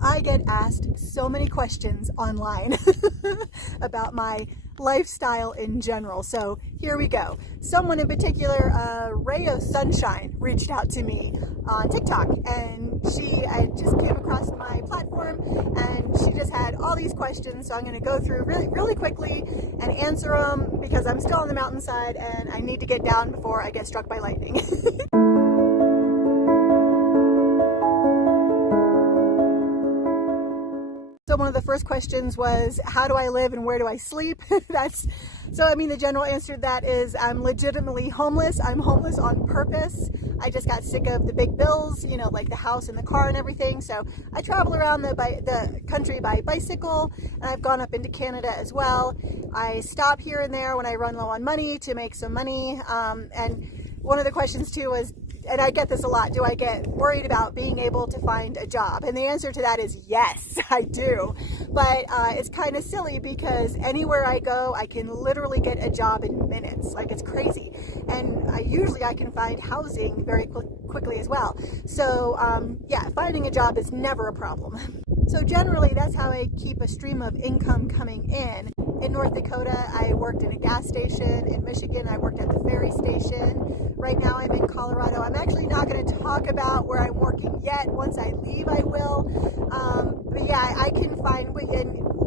I get asked so many questions online about my lifestyle in general. So here we go. Someone in particular, Ray of Sunshine, reached out to me on TikTok, and I just came across my platform, and she just had all these questions. So I'm going to go through really quickly and answer them because I'm still on the mountainside and I need to get down before I get struck by lightning. So one of the first questions was, how do I live and where do I sleep? The general answer to that is I'm legitimately homeless. I'm homeless on purpose. I just got sick of the big bills, like the house and the car and everything. So I travel around the country by bicycle, and I've gone up into Canada as well. I stop here and there when I run low on money to make some money. And one of the questions too was, and I get this a lot, do I get worried about being able to find a job? And the answer to that is yes, I do. But it's kind of silly because anywhere I go, I can literally get a job in minutes. Like, it's crazy. And usually I can find housing very quickly as well. So finding a job is never a problem. So generally, that's how I keep a stream of income coming in. In North Dakota, I worked in a gas station. In Michigan, I worked at the ferry station. Right now, I'm in Colorado. I'm actually not going to talk about where I'm working yet. Once I leave, I will. I can find,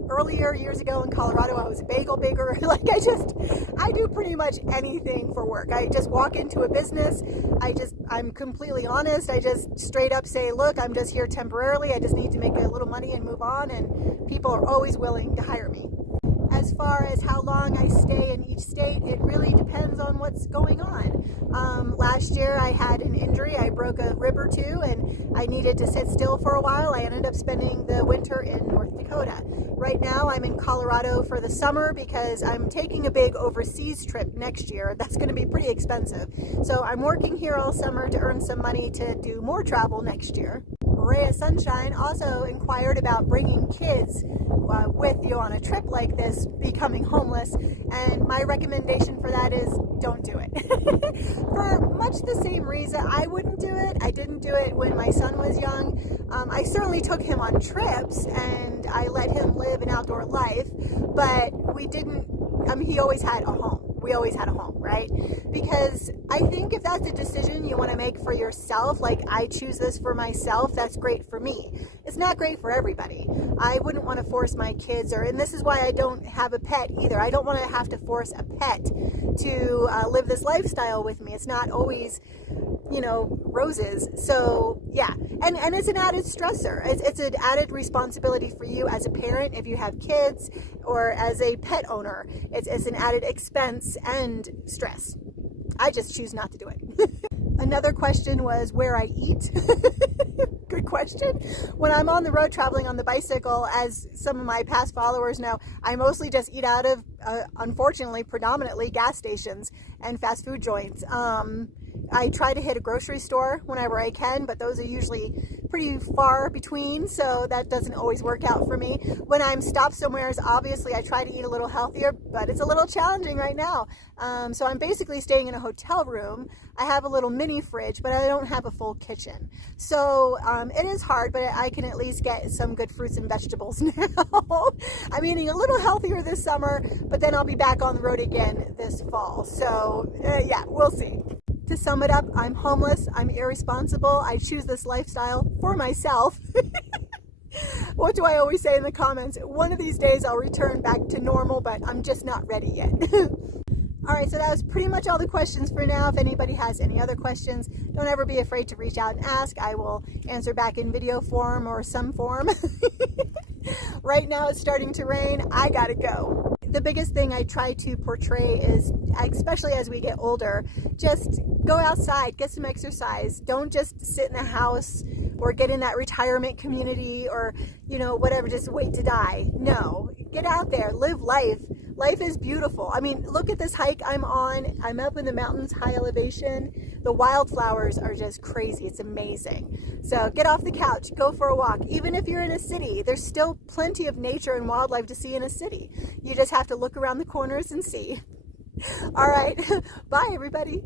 earlier years ago in Colorado, I was a bagel baker. I do pretty much anything for work. I just walk into a business. I'm completely honest. I just straight up say, look, I'm just here temporarily. I just need to make a little money and move on. And people are always willing to hire me. As far as how long I stay in each state, it really depends on what's going on. Last year I had an injury. I broke a rib or two and I needed to sit still for a while. I ended up spending the winter in North Dakota. Right now I'm in Colorado for the summer because I'm taking a big overseas trip next year. That's going to be pretty expensive. So I'm working here all summer to earn some money to do more travel next year. Ray of Sunshine also inquired about bringing kids with you on a trip like this, becoming homeless, and my recommendation for that is don't do it. For much the same reason I wouldn't do it. I didn't do it when my son was young. I certainly took him on trips and I let him live an outdoor life, but he always had a home. We always had a home, right? Because I think if that's a decision you want to make for yourself, like I choose this for myself, that's great for me. It's not great for everybody. I wouldn't want to force my kids, and this is why I don't have a pet either. I don't want to have to force a pet to live this lifestyle with me. It's not always, roses. So yeah, and it's an added stressor. It's an added responsibility for you as a parent if you have kids, or as a pet owner. It's an added expense and stress. I just choose not to do it. Another question was where I eat. Good question. When I'm on the road traveling on the bicycle, as some of my past followers know, I mostly just eat out of, unfortunately, predominantly gas stations and fast food joints. I try to hit a grocery store whenever I can, but those are usually pretty far between, so that doesn't always work out for me. When I'm stopped somewhere, obviously I try to eat a little healthier, but it's a little challenging right now. So I'm basically staying in a hotel room. I have a little mini fridge, but I don't have a full kitchen. So it is hard, but I can at least get some good fruits and vegetables now. I'm eating a little healthier this summer, but then I'll be back on the road again this fall. So we'll see. To sum it up, I'm homeless, I'm irresponsible, I choose this lifestyle for myself. What do I always say in the comments? One of these days I'll return back to normal, but I'm just not ready yet. Alright, so that was pretty much all the questions for now. If anybody has any other questions, don't ever be afraid to reach out and ask. I will answer back in video form or some form. Right now it's starting to rain. I gotta go. The biggest thing I try to portray is, especially as we get older, just go outside, get some exercise. Don't just sit in the house or get in that retirement community or, whatever, just wait to die. No, get out there, live life. Life is beautiful. I mean, look at this hike I'm on. I'm up in the mountains, high elevation. The wildflowers are just crazy. It's amazing. So get off the couch, go for a walk. Even if you're in a city, there's still plenty of nature and wildlife to see in a city. You just have to look around the corners and see. All right. Bye, everybody.